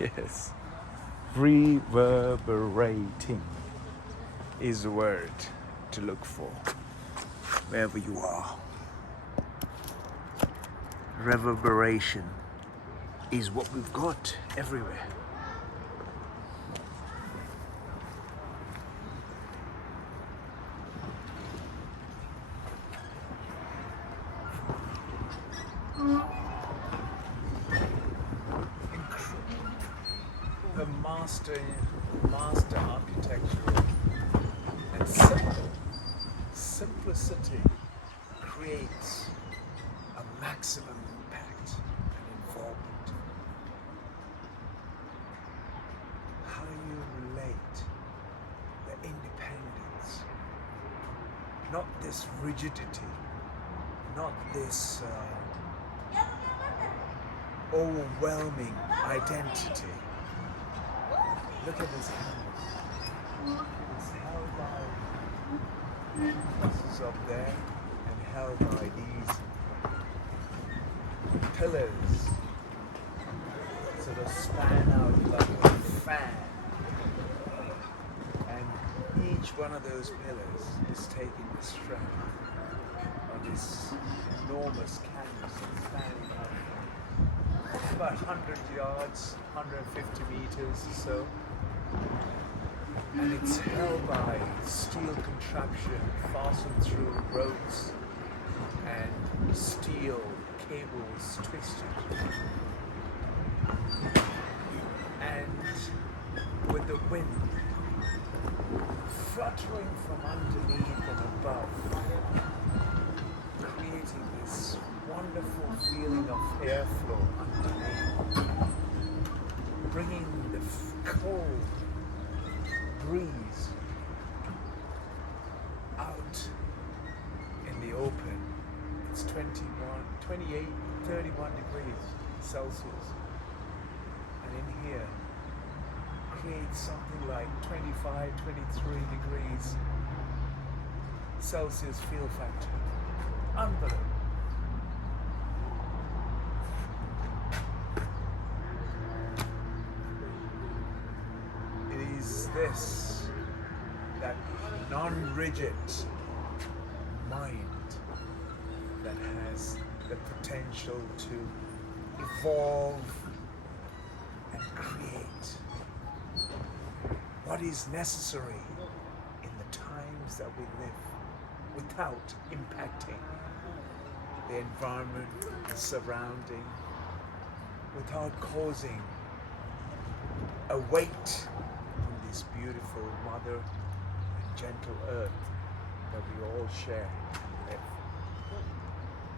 Yes. Reverberating is the word to look for wherever you are. Reverberation is what we've got everywhere. The master architecture and simplicity creates a maximum impact and involvement. How you relate the independence, not this rigidity, not this overwhelming identity. Look at this canvas. It's held by pieces up there and held by these pillars sort of span out like a fan. And each one of those pillars is taking the strength of this enormous canvas and standing out. It's about 100 yards, 150 meters or so. And it's held by steel contraption fastened through ropes and steel cables twisted. And with the wind fluttering from underneath and above, creating this wonderful feeling of airflow underneath, bringing the cold breeze out in the open. It's 28, 31 degrees Celsius. And in here, creates something like 25, 23 degrees Celsius feel factor. Unbelievable. This, that non-rigid mind that has the potential to evolve and create what is necessary in the times that we live without impacting the environment, the surrounding, without causing a weight this beautiful mother and gentle earth that we all share and live.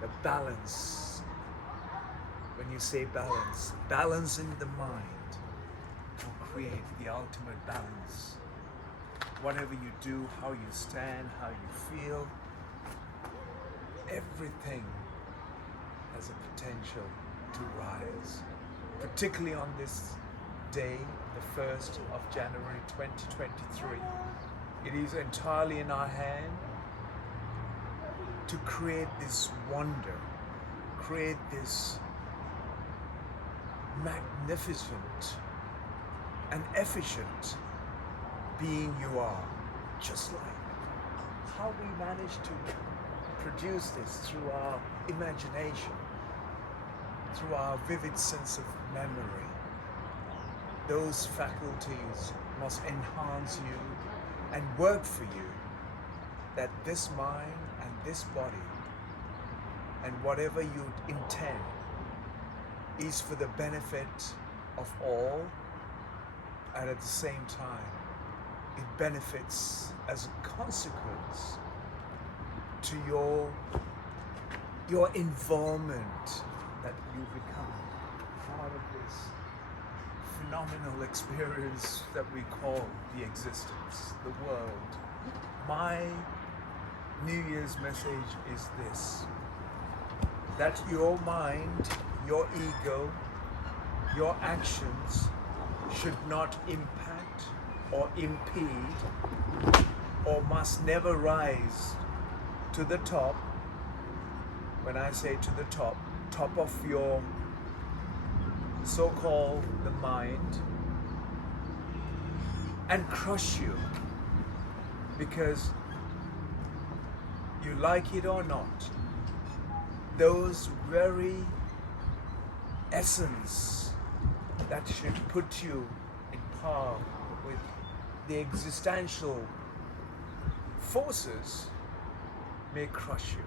The balance, when you say balance, balance in the mind will create the ultimate balance. Whatever you do, how you stand, how you feel, everything has a potential to rise, particularly on this day, the 1st of January 2023. It is entirely in our hand to create this wonder, create this magnificent and efficient being you are. Just like how we managed to produce this through our imagination, through our vivid sense of memory. Those faculties must enhance you and work for you, that this mind and this body and whatever you intend is for the benefit of all, and at the same time it benefits as a consequence to your involvement, that you become part of this phenomenal experience that we call the existence, the world. My New Year's message is this: that your mind, your ego, your actions should not impact or impede or must never rise to the top. When I say to the top, top of your so-called the mind, and crush you because you like it or not. Those very essence that should put you in par with the existential forces may crush you.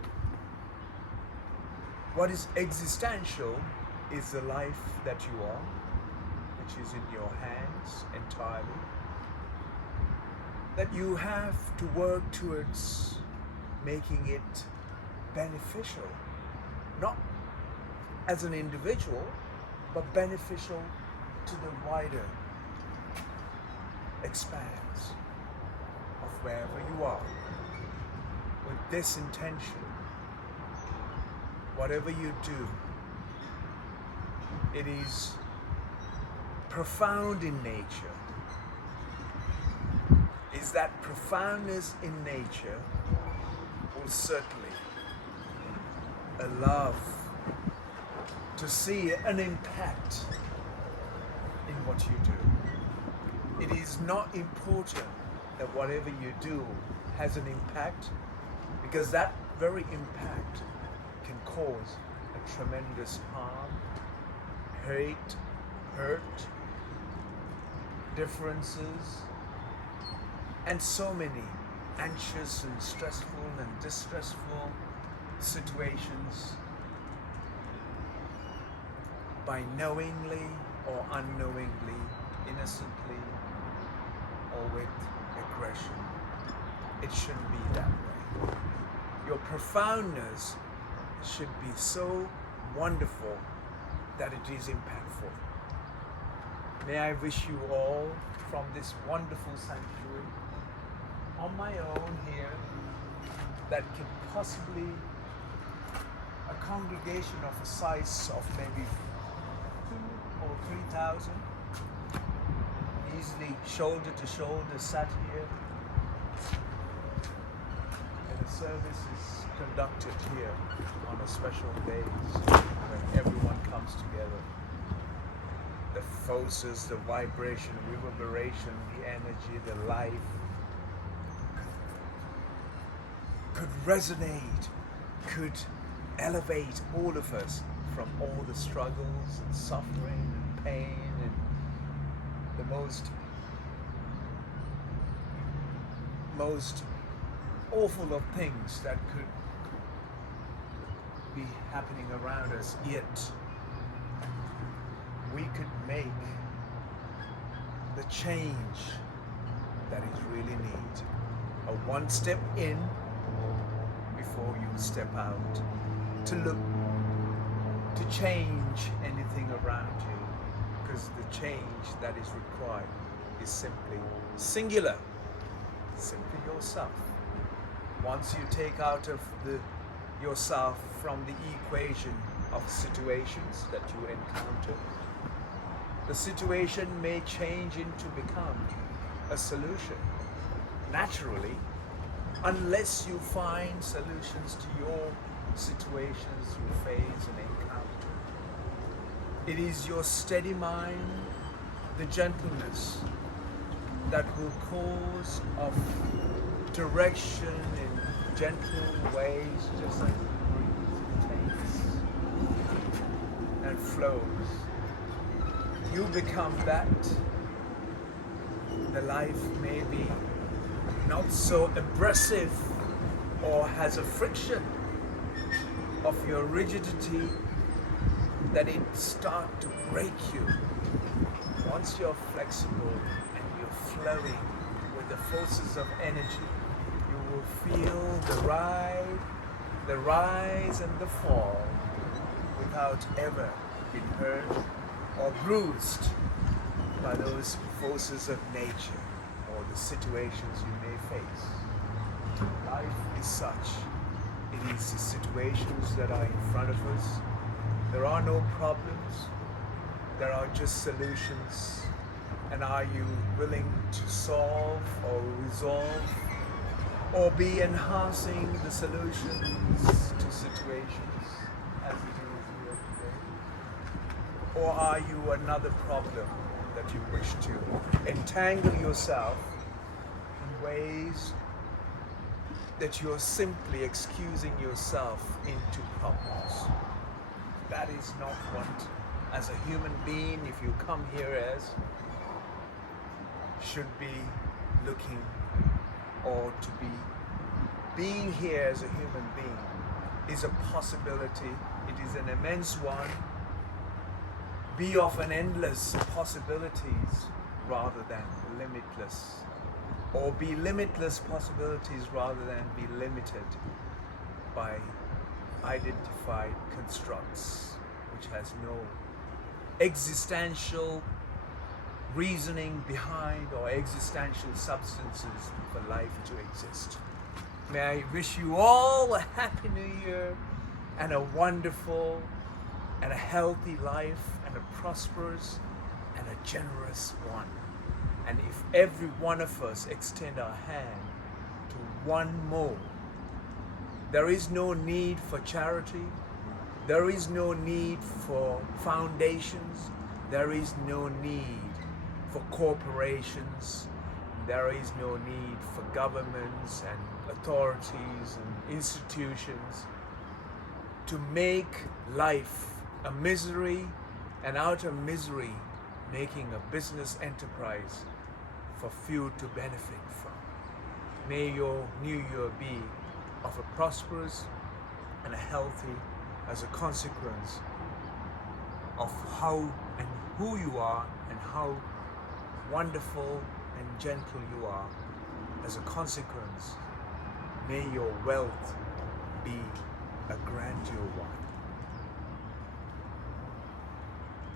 What is existential is the life that you are, which is in your hands entirely, that you have to work towards making it beneficial, not as an individual, but beneficial to the wider expanse of wherever you are. With this intention, whatever you do, it is profound in nature. Is that profoundness in nature will certainly allow to see an impact in what you do. It is not important that whatever you do has an impact, because that very impact can cause a tremendous harm, hurt, differences, and so many anxious and stressful and distressful situations by knowingly or unknowingly, innocently or with aggression. It shouldn't be that way. Your profoundness should be so wonderful that it is impactful. May I wish you all from this wonderful sanctuary, on my own here, that can possibly a congregation of a size of maybe 2,000 or 3,000, easily shoulder to shoulder, sat here, and the service is conducted here on a special days when everyone comes together. The forces, the vibration, reverberation, the energy, the life could resonate, could elevate all of us from all the struggles and suffering and pain and the most awful of things that could be happening around us, yet we could make the change that is really needed. A one step in before you step out, to look, to change anything around you, because the change that is required is simply singular, simply yourself. Once you take out of yourself from the equation of situations that you encounter, the situation may change into become a solution naturally, unless you find solutions to your situations you face and encounter. It is your steady mind, the gentleness, that will cause of direction in gentle ways, just like the breeze takes and flows. You become that. The life may be not so abrasive or has a friction of your rigidity that it start to break you. Once you're flexible and you're flowing with the forces of energy, you will feel the rise and the fall without ever being hurt or bruised by those forces of nature or the situations you may face. Life is such. It is the situations that are in front of us. There are no problems. There are just solutions. And are you willing to solve or resolve or be enhancing the solutions to situations as it is here today? Or are you another problem that you wish to entangle yourself in ways that you're simply excusing yourself into problems? That is not what, as a human being, if you come here as, should be looking, or to be being here as a human being is a possibility. It is an immense one. Be of an endless possibilities rather than limitless, or be limitless possibilities rather than be limited by identified constructs which has no existential reasoning behind or existential substances for life to exist. May I wish you all a happy new year and a wonderful and a healthy life and a prosperous and a generous one. And if every one of us extend our hand to one more, there is no need for charity, there is no need for foundations, there is no need for corporations, there is no need for governments and authorities and institutions to make life a misery, and out of misery making a business enterprise for few to benefit from. May your new year be of a prosperous and a healthy as a consequence of how and who you are and how wonderful and gentle you are. As a consequence, may your wealth be a grandeur one.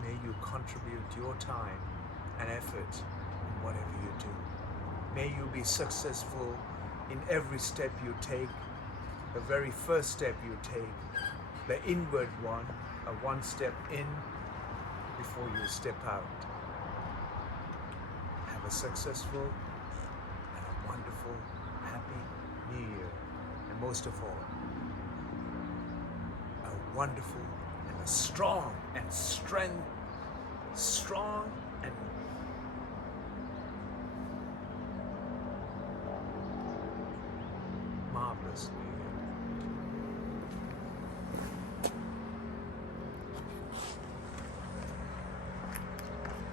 May you contribute your time and effort in whatever you do. May you be successful in every step you take, the very first step you take, the inward one, a one step in before you step out. Have a successful and a wonderful, happy New Year. And most of all, a wonderful and a strong and strong and marvelous New Year.